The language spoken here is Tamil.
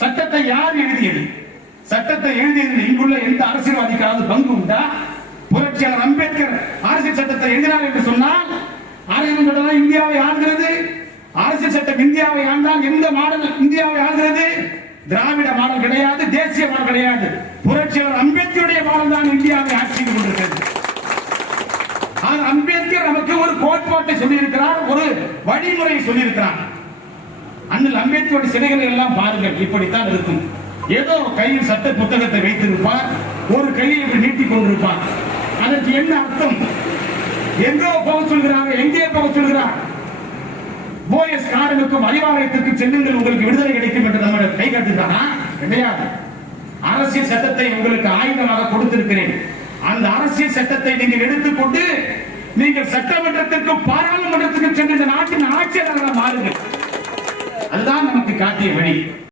சட்டத்தை யார் எழுதியது? சட்டத்தை எழுதியதில் இங்குள்ள எந்த அரசியல்வாதிக்காவது பங்கு உண்டா? புரட்சியாளர் அம்பேத்கர் அரசியல் சட்டத்தை எழுதினார் என்று சொன்னால் அரசியல் சட்டம் இந்தியாவை ஆள்கிறது. அரசியல் சட்டம் இந்தியாவை ஆண்டால் எந்த மாடல் இந்தியாவை ஆள்கிறது? திராவிட மாடல் கிடையாது, தேசிய மாடல் கிடையாது. புரட்சியாளர் அம்பேத்கருடைய மாடல் தான் இந்தியாவை ஆட்சி செய்து கொண்டிருக்கிறது. அம்பேத்கர் நமக்கு ஒரு கோட்பாட்டை சொல்லியிருக்கிறார், ஒரு வழிமுறையை சொல்லியிருக்கிறார். அண்ணல் அம்பேத்கருடைய சிலைகளை எல்லாம் பாருங்கள், இப்படித்தான் இருக்கும். ஏதோ கையில் சட்ட புத்தகத்தை வைத்திருப்பார், ஒரு கையை இப்படி நீட்டிக் கொண்டிருப்பார். அதற்கு என்ன அர்த்தம்? எங்கோ போக சொல்கிறார், எங்கே போக சொல்கிறார்? போயஸ் கார்டனுக்கும் அறிவாலயத்திற்கும் செல்லுங்கள், உங்களுக்கு விடுதலை கிடைக்கும் என்று நம்ம கை காட்டுகிறாரா? கிடையாது. அரசியல் சட்டத்தை உங்களுக்கு ஆயுதமாக கொடுத்திருக்கிறேன். அந்த அரசியல் சட்டத்தை நீங்கள் எடுத்துக்கொண்டு நீங்கள் சட்டமன்றத்திற்கும் பாராளுமன்றத்திற்கும் சென்று இந்த நாட்டின் ஆட்சியாளர்களாக மாறுங்கள். அதுதான் நமக்கு காட்டிய வழி.